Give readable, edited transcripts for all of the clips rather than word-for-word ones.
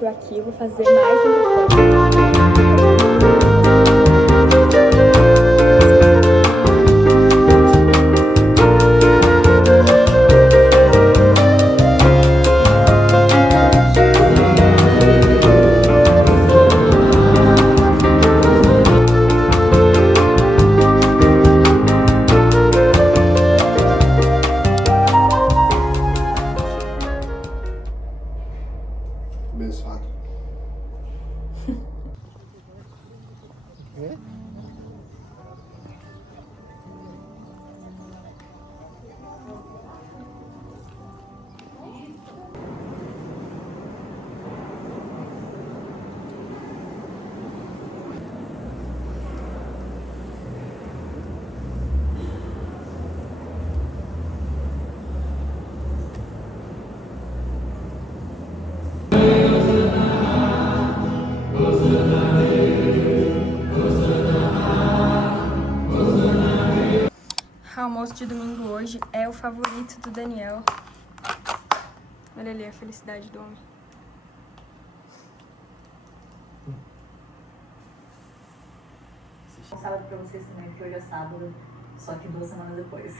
Tô aqui, eu vou fazer mais um café. Abençoado. O almoço de domingo hoje é o favorito do Daniel. Olha ali a felicidade do homem. Sábado pra vocês também, porque hoje é sábado, só que 2 semanas depois.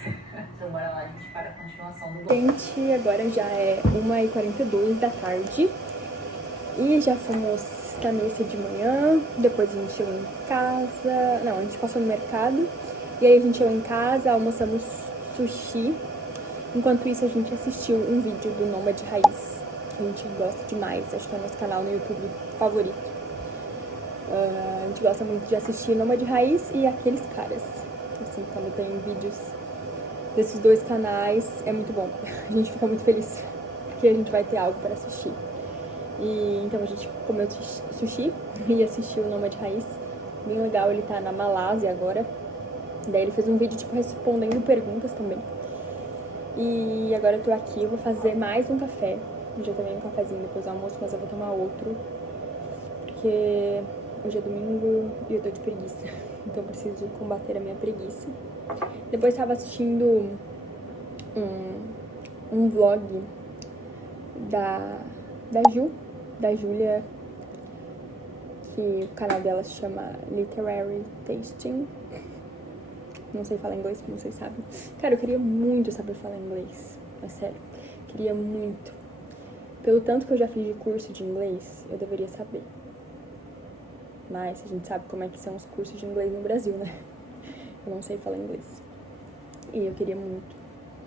Então bora lá, a gente para a continuação do vlog. Gente, agora já é 1h42 da tarde. E já fomos pra missa de manhã. Depois a gente chegou em casa. Não, a gente passou no mercado. E aí a gente chegou em casa, almoçamos sushi. Enquanto isso a gente assistiu um vídeo do Nômade Raiz. A gente gosta demais, acho que é o nosso canal no YouTube favorito. A gente gosta muito de assistir Nômade Raiz e Aqueles Caras. Assim, quando tem vídeos desses dois canais, é muito bom. A gente fica muito feliz, porque a gente vai ter algo para assistir. E então a gente comeu sushi e assistiu o Nômade Raiz. Bem legal, ele tá na Malásia agora. Daí ele fez um vídeo, tipo, respondendo perguntas também. E agora eu tô aqui, eu vou fazer mais um café. Eu já tomei um cafezinho depois do almoço, mas eu vou tomar outro. Porque hoje é domingo e eu tô de preguiça. Então eu preciso combater a minha preguiça. Depois tava assistindo um vlog da Júlia, que o canal dela se chama Literary Tasting. Não sei falar inglês, como vocês sabem. Cara, eu queria muito saber falar inglês. É sério. Queria muito. Pelo tanto que eu já fiz de curso de inglês, eu deveria saber. Mas a gente sabe como é que são os cursos de inglês no Brasil, né? Eu não sei falar inglês. E eu queria muito.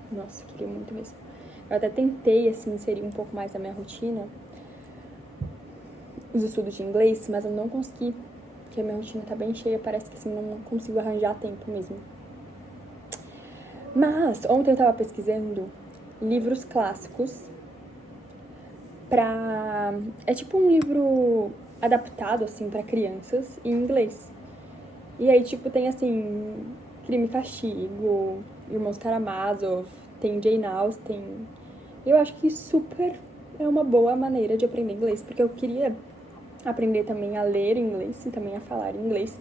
Nossa, queria muito mesmo. Eu até tentei, assim, inserir um pouco mais na minha rotina os estudos de inglês, mas eu não consegui. Porque a minha rotina tá bem cheia, parece que, assim, não consigo arranjar tempo mesmo. Mas ontem eu tava pesquisando livros clássicos pra... É tipo um livro adaptado, assim, pra crianças em inglês. E aí, tipo, tem, assim, Crime e Castigo, Irmãos Karamazov, tem Jane Austen. Eu acho que super é uma boa maneira de aprender inglês, porque eu queria aprender também a ler inglês e também a falar inglês.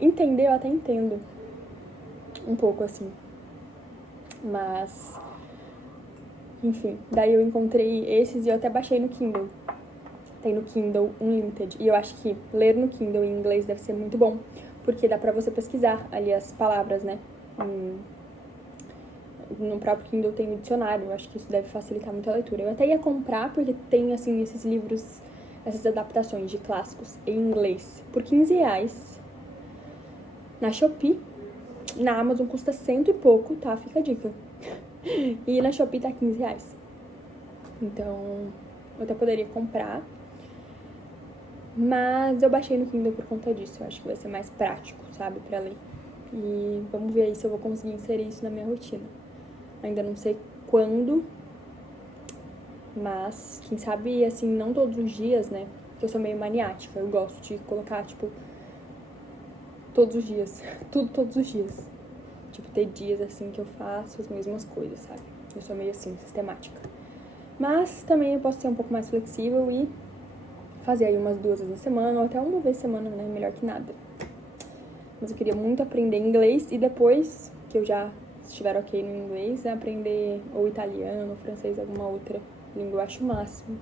Entender, eu até entendo um pouco, assim. Mas, enfim, daí eu encontrei esses e eu até baixei no Kindle. Tem no Kindle Unlimited. E eu acho que ler no Kindle em inglês deve ser muito bom, porque dá pra você pesquisar ali as palavras, né? No próprio Kindle tem o dicionário, eu acho que isso deve facilitar muito a leitura. Eu até ia comprar, porque tem, assim, esses livros, essas adaptações de clássicos em inglês por R$15 na Shopee. Na Amazon custa 100 e pouco, tá? Fica a dica. E na Shopee tá R$15. Então, eu até poderia comprar. Mas eu baixei no Kindle por conta disso. Eu acho que vai ser mais prático, sabe, pra ler. E vamos ver aí se eu vou conseguir inserir isso na minha rotina. Ainda não sei quando, mas quem sabe, assim, não todos os dias, né? Porque eu sou meio maniática. Eu gosto de colocar, tipo, todos os dias. Tudo todos os dias. Tipo, ter dias, assim, que eu faço as mesmas coisas, sabe? Eu sou meio, assim, sistemática. Mas também eu posso ser um pouco mais flexível e fazer aí umas 2 vezes na semana, ou até uma vez na semana, né? Melhor que nada. Mas eu queria muito aprender inglês e depois que eu já estiver ok no inglês, aprender ou italiano, ou francês, alguma outra língua. Eu acho o máximo.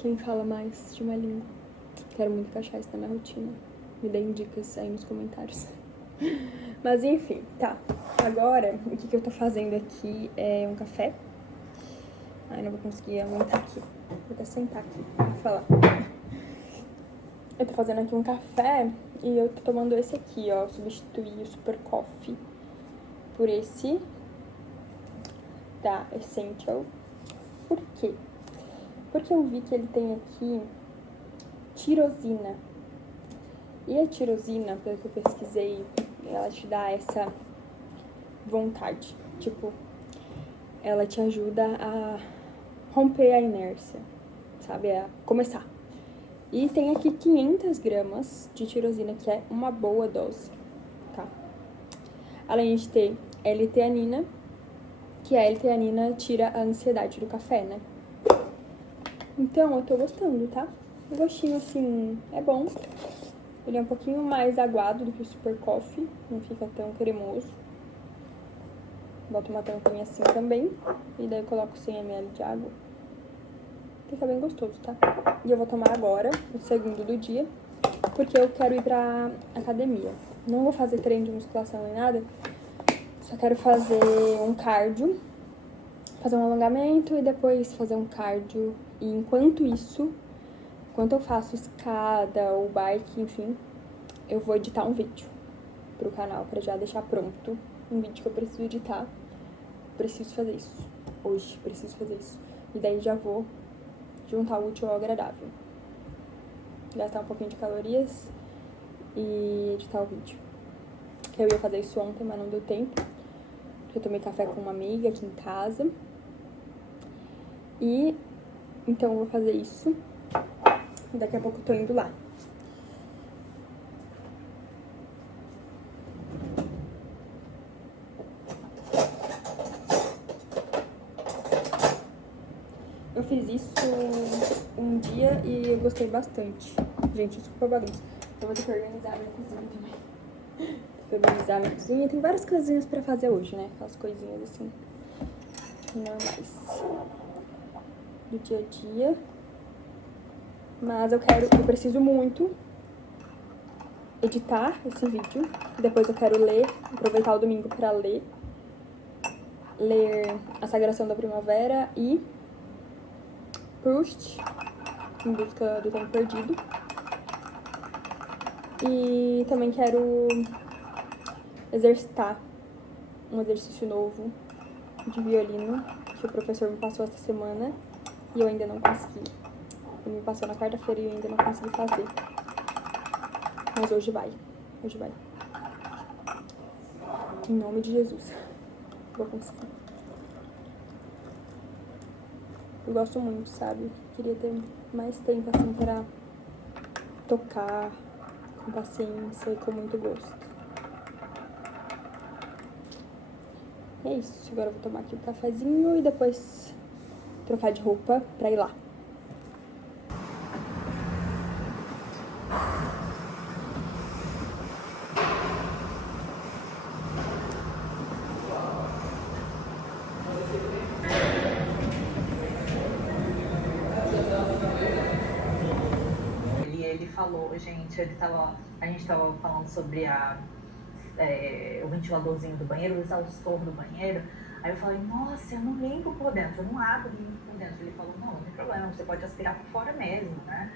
Quem fala mais de uma língua? Quero muito encaixar isso na minha rotina. Me deem dicas aí nos comentários. Mas enfim, tá. Agora, o que eu tô fazendo aqui é um café. Ai, não vou conseguir aumentar aqui. Vou até sentar aqui pra falar. Eu tô fazendo aqui um café e eu tô tomando esse aqui, ó. Substituí o Super Coffee por esse da Essential. Por quê? Porque eu vi que ele tem aqui tirosina. E a tirosina, pelo que eu pesquisei, ela te dá essa vontade. Tipo, ela te ajuda a romper a inércia, sabe? A começar. E tem aqui 500 gramas de tirosina, que é uma boa dose, tá? Além de ter L-teanina, que a L-teanina tira a ansiedade do café, né? Então, eu tô gostando, tá? O gostinho, assim, é bom. Ele é um pouquinho mais aguado do que o Super Coffee, não fica tão cremoso. Boto uma tampinha assim também, e daí eu coloco 100 ml de água. Fica bem gostoso, tá? E eu vou tomar agora, o segundo do dia, porque eu quero ir pra academia. Não vou fazer treino de musculação nem nada, só quero fazer um cardio, fazer um alongamento e depois fazer um cardio. E enquanto isso, enquanto eu faço escada ou bike, enfim, eu vou editar um vídeo pro canal pra já deixar pronto. Um vídeo que eu preciso editar. Preciso fazer isso. Hoje, preciso fazer isso. E daí já vou juntar o útil ao agradável. Gastar um pouquinho de calorias e editar o vídeo. Eu ia fazer isso ontem, mas não deu tempo. Porque eu tomei café com uma amiga aqui em casa. E então eu vou fazer isso. Daqui a pouco eu tô indo lá. Eu fiz isso um dia e eu gostei bastante. Gente, desculpa a bagunça. Eu vou ter que organizar a minha cozinha também. Vou organizar a minha cozinha. Tem várias coisinhas pra fazer hoje, né? Aquelas coisinhas assim, normais do dia a dia. Mas eu preciso muito editar esse vídeo. Depois eu quero ler, aproveitar o domingo pra ler A Sagração da Primavera e Proust, Em Busca do Tempo Perdido. E também quero exercitar um exercício novo de violino que o professor me passou essa semana e eu ainda não consegui. Ele me passou na quarta-feira e eu ainda não consegui fazer. Mas hoje vai. Hoje vai. Em nome de Jesus. Vou conseguir. Eu gosto muito, sabe? Queria ter mais tempo, assim, pra tocar com paciência e com muito gosto. É isso. Agora eu vou tomar aqui o cafezinho e depois trocar de roupa pra ir lá. Ele falou, gente, a gente tava falando sobre o ventiladorzinho do banheiro, o exaustor do banheiro. Aí eu falei, nossa, eu não limpo por dentro, eu não abro e limpo por dentro. Ele falou, não tem problema, você pode aspirar por fora mesmo, né?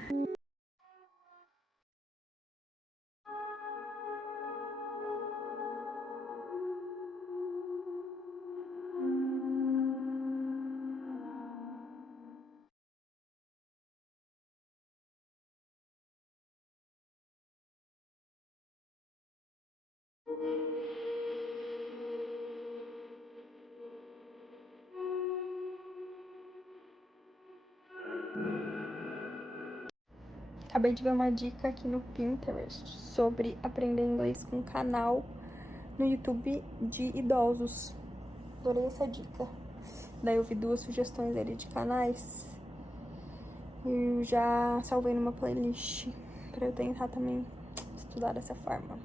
Acabei de ver uma dica aqui no Pinterest sobre aprender inglês com um canal no YouTube de idosos. Adorei essa dica. Daí eu vi 2 sugestões dele de canais e eu já salvei numa playlist pra eu tentar também estudar dessa forma.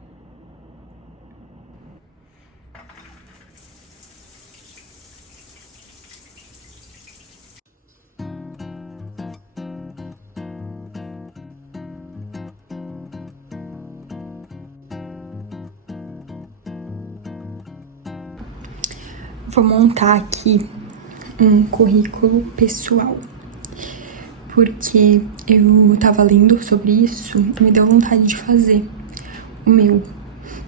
Vou montar aqui um currículo pessoal, porque eu tava lendo sobre isso e me deu vontade de fazer o meu.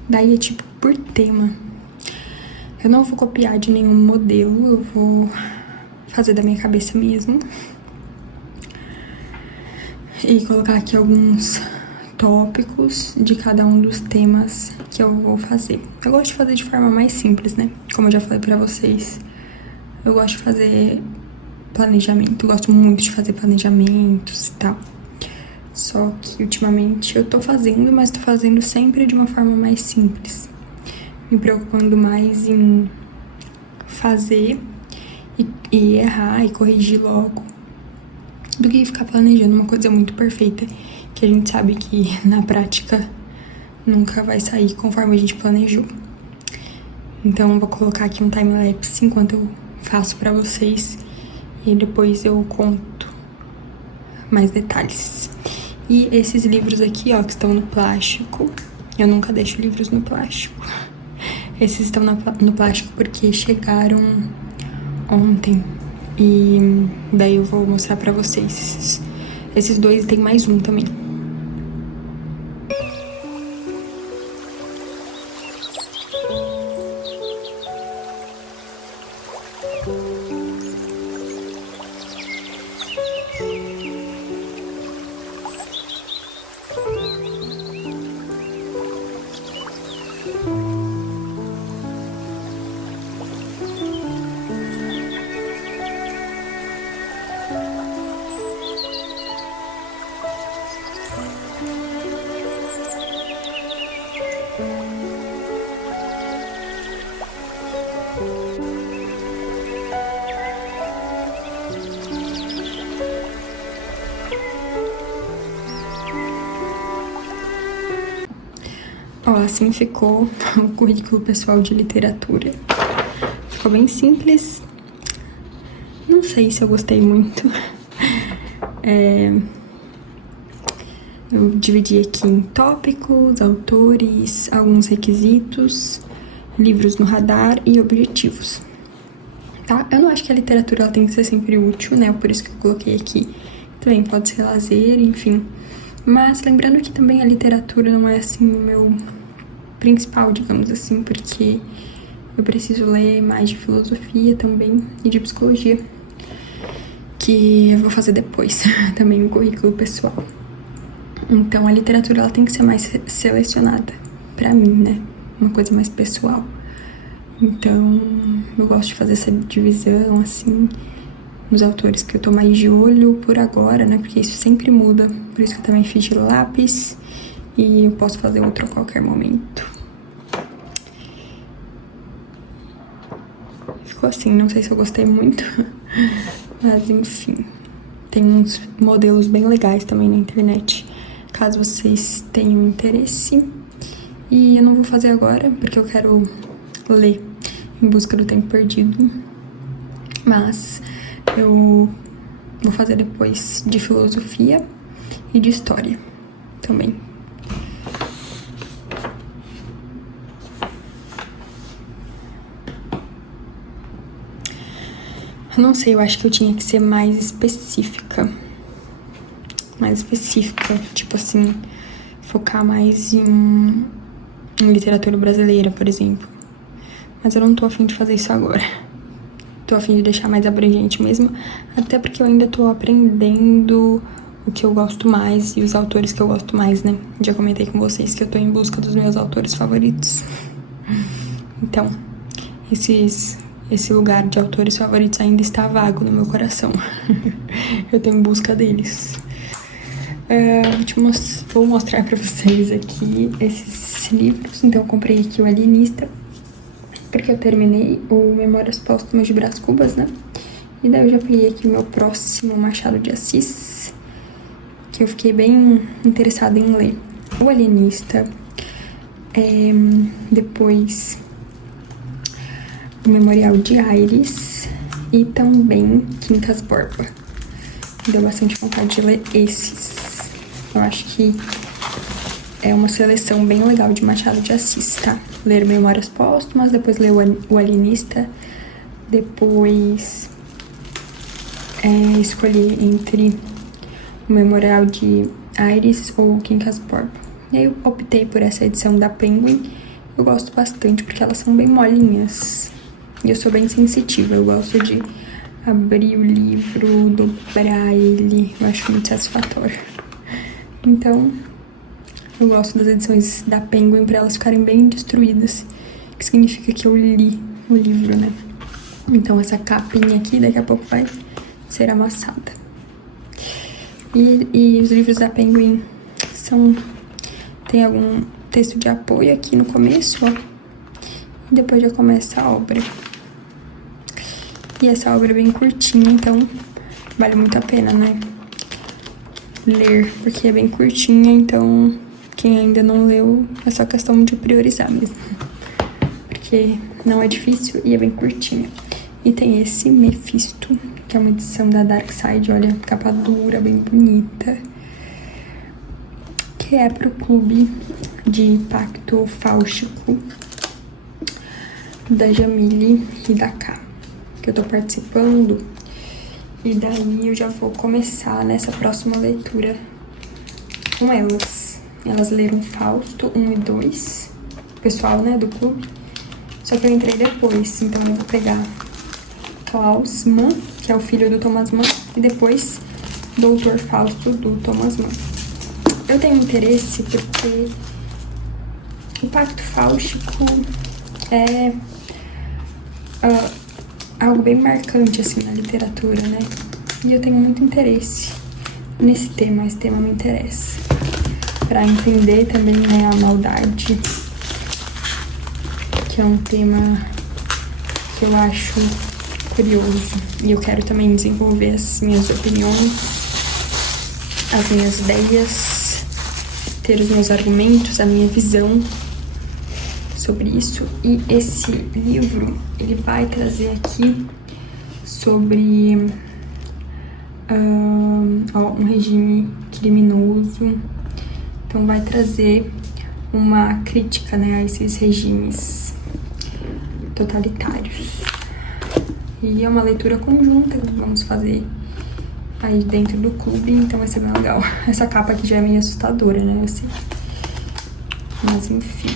Daí é tipo por tema. Eu não vou copiar de nenhum modelo, eu vou fazer da minha cabeça mesmo. E colocar aqui alguns tópicos de cada um dos temas que eu vou fazer. Eu gosto de fazer de forma mais simples, né? Como eu já falei pra vocês, eu gosto de fazer planejamento. Eu gosto muito de fazer planejamentos e tal. Só que ultimamente eu tô fazendo, mas tô fazendo sempre de uma forma mais simples. Me preocupando mais em fazer e errar e corrigir logo, do que ficar planejando uma coisa muito perfeita, que a gente sabe que na prática nunca vai sair conforme a gente planejou. Então eu vou colocar aqui um time-lapse enquanto eu faço pra vocês e depois eu conto mais detalhes. E esses livros aqui, ó, que estão no plástico, eu nunca deixo livros no plástico. Esses estão no plástico porque chegaram ontem. E daí eu vou mostrar pra vocês. Esses dois e tem mais um também. Ó, assim ficou o currículo pessoal de literatura. Ficou bem simples. Não sei se eu gostei muito. Eu dividi aqui em tópicos, autores, alguns requisitos, livros no radar e objetivos. Tá? Eu não acho que a literatura ela tem que ser sempre útil, né? Por isso que eu coloquei aqui. Também pode ser lazer, enfim. Mas lembrando que também a literatura não é assim o meu principal, digamos assim, porque eu preciso ler mais de filosofia também e de psicologia, que eu vou fazer depois, também um currículo pessoal. Então a literatura ela tem que ser mais selecionada, pra mim, né? Uma coisa mais pessoal. Então eu gosto de fazer essa divisão, assim, nos autores que eu tô mais de olho por agora, né? Porque isso sempre muda. Por isso que eu também fiz de lápis e eu posso fazer outro a qualquer momento. Ficou assim, não sei se eu gostei muito, mas enfim. Tem uns modelos bem legais também na internet, caso vocês tenham interesse. E eu não vou fazer agora, porque eu quero ler Em Busca do Tempo Perdido. Mas eu vou fazer depois de filosofia e de história também. Eu não sei, eu acho que eu tinha que ser mais específica. Tipo assim, focar mais em literatura brasileira, por exemplo. Mas eu não tô afim de fazer isso agora. Tô afim de deixar mais abrangente mesmo, até porque eu ainda tô aprendendo o que eu gosto mais e os autores que eu gosto mais, né? Já comentei com vocês que eu tô em busca dos meus autores favoritos. Então, esse lugar de autores favoritos ainda está vago no meu coração. Eu tô em busca deles. Vou mostrar pra vocês aqui esses livros. Então eu comprei aqui o Alienista, porque eu terminei o Memórias Póstumas de Brás Cubas, né? E daí eu já peguei aqui o meu próximo Machado de Assis, que eu fiquei bem interessada em ler. O Alienista, depois o Memorial de Aires e também Quincas Borba. Deu bastante vontade de ler esses. Eu acho que é uma seleção bem legal de Machado de Assis, tá? Ler Memórias Póstumas, depois ler o Alienista, depois escolher entre o Memorial de Iris ou Quincas Borba. E aí eu optei por essa edição da Penguin. Eu gosto bastante porque elas são bem molinhas. E eu sou bem sensitiva, eu gosto de abrir o livro, dobrar ele, eu acho muito satisfatório. Então, eu gosto das edições da Penguin pra elas ficarem bem destruídas, que significa que eu li o livro, né? Então essa capinha aqui daqui a pouco vai ser amassada. E os livros da Penguin tem algum texto de apoio aqui no começo, ó. E depois já começa a obra. E essa obra é bem curtinha, então vale muito a pena, né? Ler, porque é bem curtinha, então quem ainda não leu é só questão de priorizar mesmo. Porque não é difícil e é bem curtinha. E tem esse Mephisto, que é uma edição da Dark Side, olha, capa dura, bem bonita. Que é pro clube de Pacto Fáustico da Jamile e da K, que eu tô participando. E daí eu já vou começar nessa próxima leitura com elas. Elas leram Fausto 1 e 2, pessoal, né, do clube. Só que eu entrei depois, então eu vou pegar Klaus Mann, que é o filho do Thomas Mann, e depois Doutor Fausto, do Thomas Mann. Eu tenho interesse porque o Pacto Fáustico é algo bem marcante, assim, na literatura, né? E eu tenho muito interesse nesse tema, esse tema me interessa. Pra entender também, né, a maldade, que é um tema que eu acho curioso. E eu quero também desenvolver as minhas opiniões, as minhas ideias, ter os meus argumentos, a minha visão sobre isso. E esse livro, ele vai trazer aqui sobre um regime criminoso. Então vai trazer uma crítica, né, a esses regimes totalitários. E é uma leitura conjunta que vamos fazer aí dentro do clube, então vai ser bem legal. Essa capa aqui já é meio assustadora, né, assim. Mas enfim.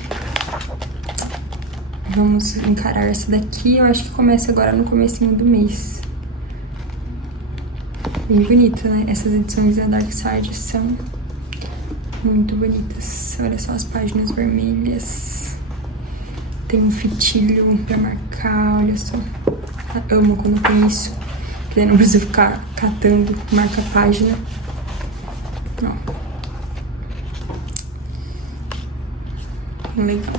Vamos encarar essa daqui, eu acho que começa agora no comecinho do mês. Bem bonito, né? Essas edições da Dark Side são muito bonitas. Olha só as páginas vermelhas. Tem um fitilho pra marcar, olha só. Eu amo quando tem isso. Que daí não precisa ficar catando, marca a página. Ó. Legal.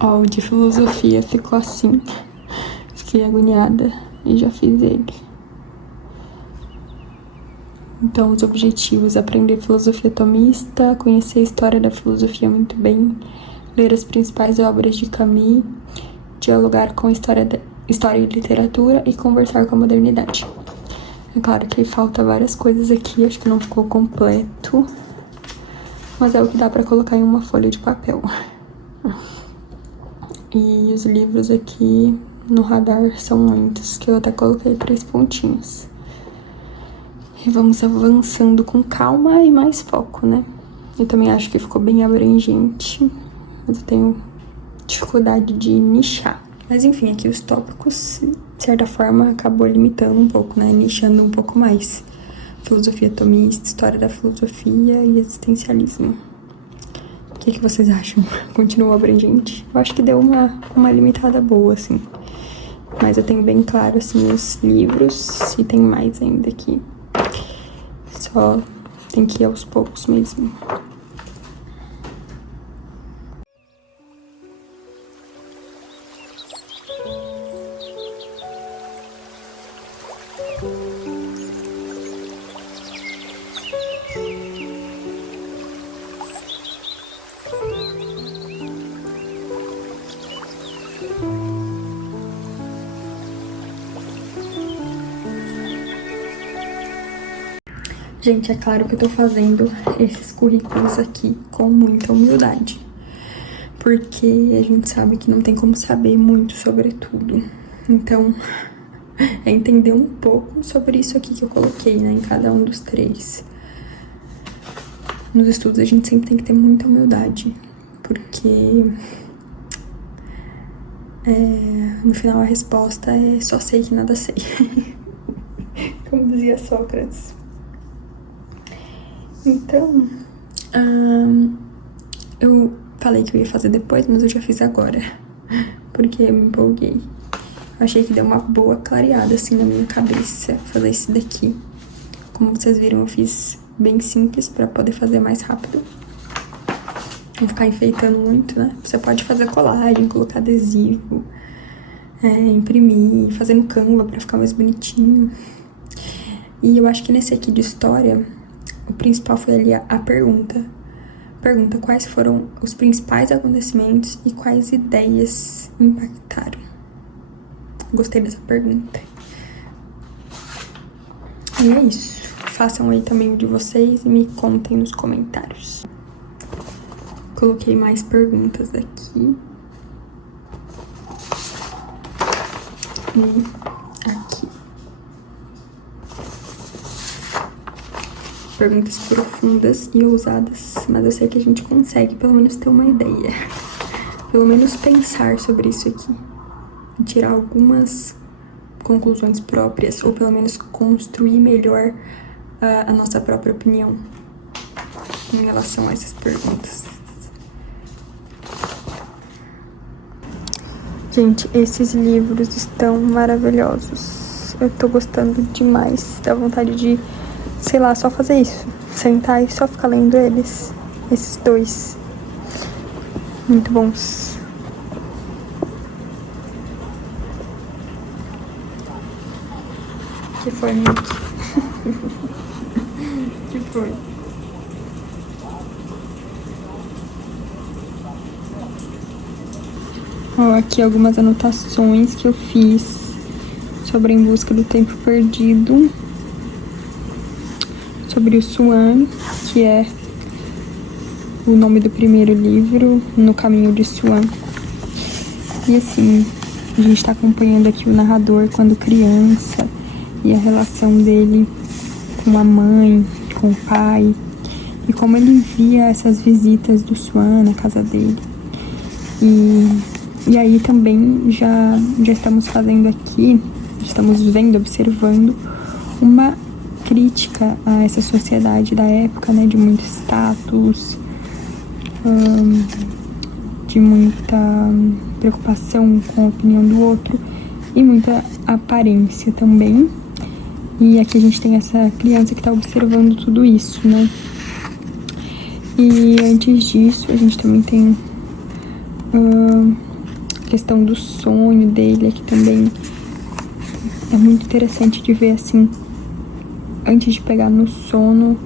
Ó, o de filosofia ficou assim. Fiquei agoniada e já fiz ele. Então, os objetivos: aprender filosofia tomista, conhecer a história da filosofia muito bem, ler as principais obras de Camus, dialogar com história e literatura e conversar com a modernidade. É claro que falta várias coisas aqui, acho que não ficou completo, mas é o que dá pra colocar em uma folha de papel. E os livros aqui no radar são muitos, que eu até coloquei 3 pontinhos. E vamos avançando com calma e mais foco, né? Eu também acho que ficou bem abrangente, mas eu tenho dificuldade de nichar. Mas enfim, aqui os tópicos, de certa forma, acabou limitando um pouco, né? Nichando um pouco mais. Filosofia tomista, história da filosofia e existencialismo. O que vocês acham? Continuou abrangente? Eu acho que deu uma limitada boa, assim. Mas eu tenho bem claro, assim, os livros, e tem mais ainda aqui. Só Tem que ir aos poucos mesmo. Gente, é claro que eu tô fazendo esses currículos aqui com muita humildade, porque a gente sabe que não tem como saber muito sobre tudo. Então, é entender um pouco sobre isso aqui que eu coloquei, né, em cada um dos 3. Nos estudos a gente sempre tem que ter muita humildade, porque no final a resposta é só sei que nada sei. Como dizia Sócrates. Então, eu falei que eu ia fazer depois, mas eu já fiz agora, porque eu me empolguei. Eu achei que deu uma boa clareada, assim, na minha cabeça, fazer esse daqui. Como vocês viram, eu fiz bem simples pra poder fazer mais rápido. Não ficar enfeitando muito, né? Você pode fazer colagem, colocar adesivo, imprimir, fazer no Canva pra ficar mais bonitinho. E eu acho que nesse aqui de história, o principal foi ali a pergunta. Pergunta quais foram os principais acontecimentos e quais ideias impactaram. Gostei dessa pergunta. E é isso. Façam aí também o de vocês e me contem nos comentários. Coloquei mais perguntas aqui. E aqui. Perguntas profundas e ousadas, mas eu sei que a gente consegue pelo menos ter uma ideia. Pelo menos pensar sobre isso aqui. E tirar algumas conclusões próprias, ou pelo menos construir melhor a nossa própria opinião em relação a essas perguntas. Gente, esses livros estão maravilhosos. Eu tô gostando demais. Dá vontade de, sei lá, só fazer isso. Sentar e só ficar lendo eles. Esses 2. Muito bons. Que foi, Nick? Que foi? Ó, aqui algumas anotações que eu fiz sobre Em Busca do Tempo Perdido, sobre o Swan, que é o nome do primeiro livro, No Caminho de Swan. E assim, a gente tá acompanhando aqui o narrador quando criança, e a relação dele com a mãe, com o pai, e como ele via essas visitas do Swan na casa dele. E aí também já estamos fazendo aqui, estamos vendo, observando uma crítica a essa sociedade da época, né, de muito status, de muita preocupação com a opinião do outro e muita aparência também. E aqui a gente tem essa criança que tá observando tudo isso, né? E antes disso, a gente também tem a questão do sonho dele aqui também. É muito interessante de ver, assim, antes de pegar no sono,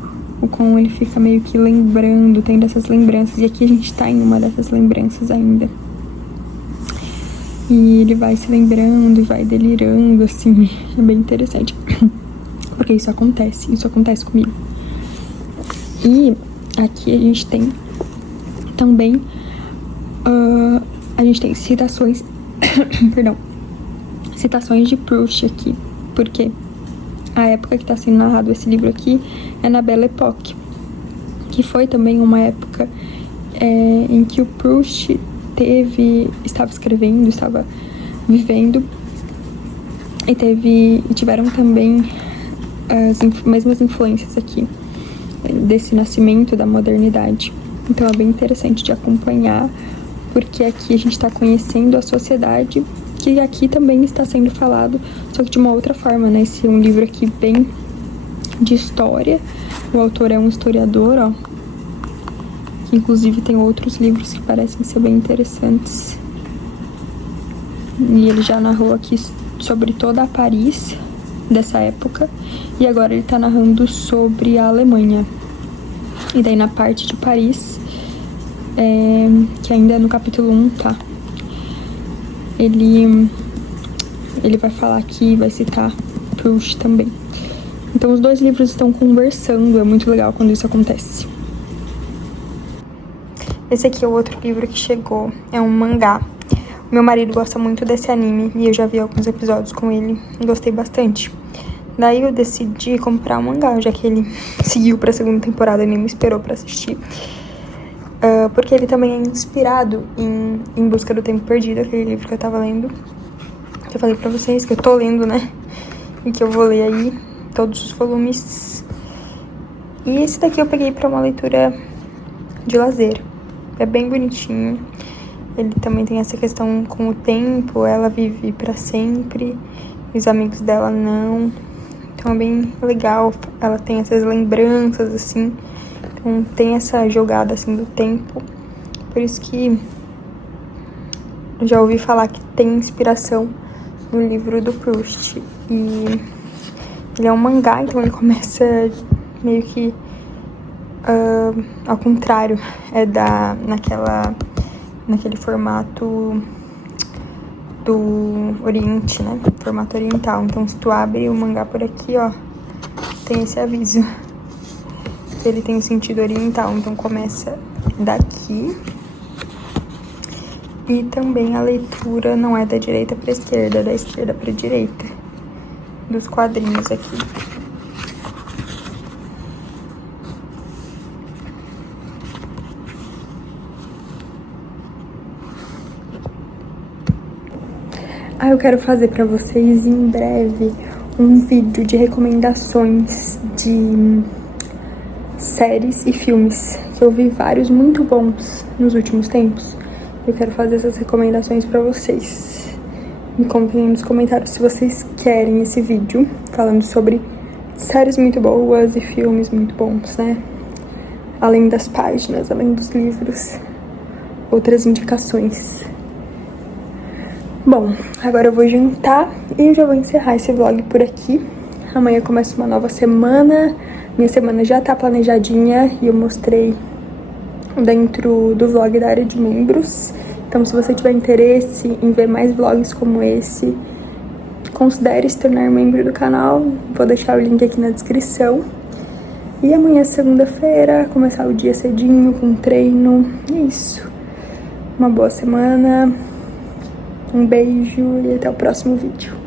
o como ele fica meio que lembrando, tendo essas lembranças. E aqui a gente tá em uma dessas lembranças ainda. E ele vai se lembrando e vai delirando, assim, é bem interessante. Porque isso acontece comigo. E aqui a gente tem também, a gente tem citações, perdão, citações de Proust aqui, porque a época que está sendo narrado esse livro aqui é na Belle Époque, que foi também uma época em que o Proust estava escrevendo, estava vivendo, e tiveram também as mesmas influências aqui desse nascimento da modernidade. Então é bem interessante de acompanhar, porque aqui a gente está conhecendo a sociedade que aqui também está sendo falado, só que de uma outra forma, né? Esse é um livro aqui bem de história, O autor é um historiador, ó. Que inclusive tem outros livros que parecem ser bem interessantes. E ele já narrou aqui sobre toda a Paris dessa época. E agora ele tá narrando sobre a Alemanha. E daí na parte de Paris, que ainda é no capítulo 1, tá? Ele vai falar aqui, vai citar Proust também. Então os dois livros estão conversando, é muito legal quando isso acontece. Esse aqui é o outro livro que chegou, é um mangá. Meu marido gosta muito desse anime e eu já vi alguns episódios com ele e gostei bastante. Daí eu decidi comprar um mangá, já que ele seguiu pra segunda temporada e nem me esperou pra assistir. Porque ele também é inspirado em Busca do Tempo Perdido, aquele livro que eu tava lendo. Que eu falei pra vocês, que eu tô lendo, né? E que eu vou ler aí todos os volumes. E esse daqui eu peguei pra uma leitura de lazer. É bem bonitinho. Ele também tem essa questão com o tempo, ela vive pra sempre, os amigos dela não. Então é bem legal, ela tem essas lembranças, assim. Então tem essa jogada, assim, do tempo. Por isso que eu já ouvi falar que tem inspiração no livro do Proust. E ele é um mangá, então ele começa meio que ao contrário. É naquele formato do Oriente, né? Formato oriental. Então, se tu abre o mangá por aqui, ó, tem esse aviso. Ele tem um sentido oriental, então começa daqui. E também a leitura não é da direita pra esquerda, é da esquerda pra direita. Dos quadrinhos aqui. Eu quero fazer pra vocês em breve um vídeo de recomendações de séries e filmes, que eu vi vários muito bons nos últimos tempos. Eu quero fazer essas recomendações pra vocês. Me contem nos comentários se vocês querem esse vídeo falando sobre séries muito boas e filmes muito bons, né? Além das páginas, além dos livros, outras indicações. Bom, agora eu vou jantar e eu já vou encerrar esse vlog por aqui. Amanhã começa uma nova semana. Minha semana já tá planejadinha e eu mostrei dentro do vlog da área de membros. Então, se você tiver interesse em ver mais vlogs como esse, considere se tornar membro do canal. Vou deixar o link aqui na descrição. E amanhã, segunda-feira, começar o dia cedinho com treino. É isso. Uma boa semana. Um beijo e até o próximo vídeo.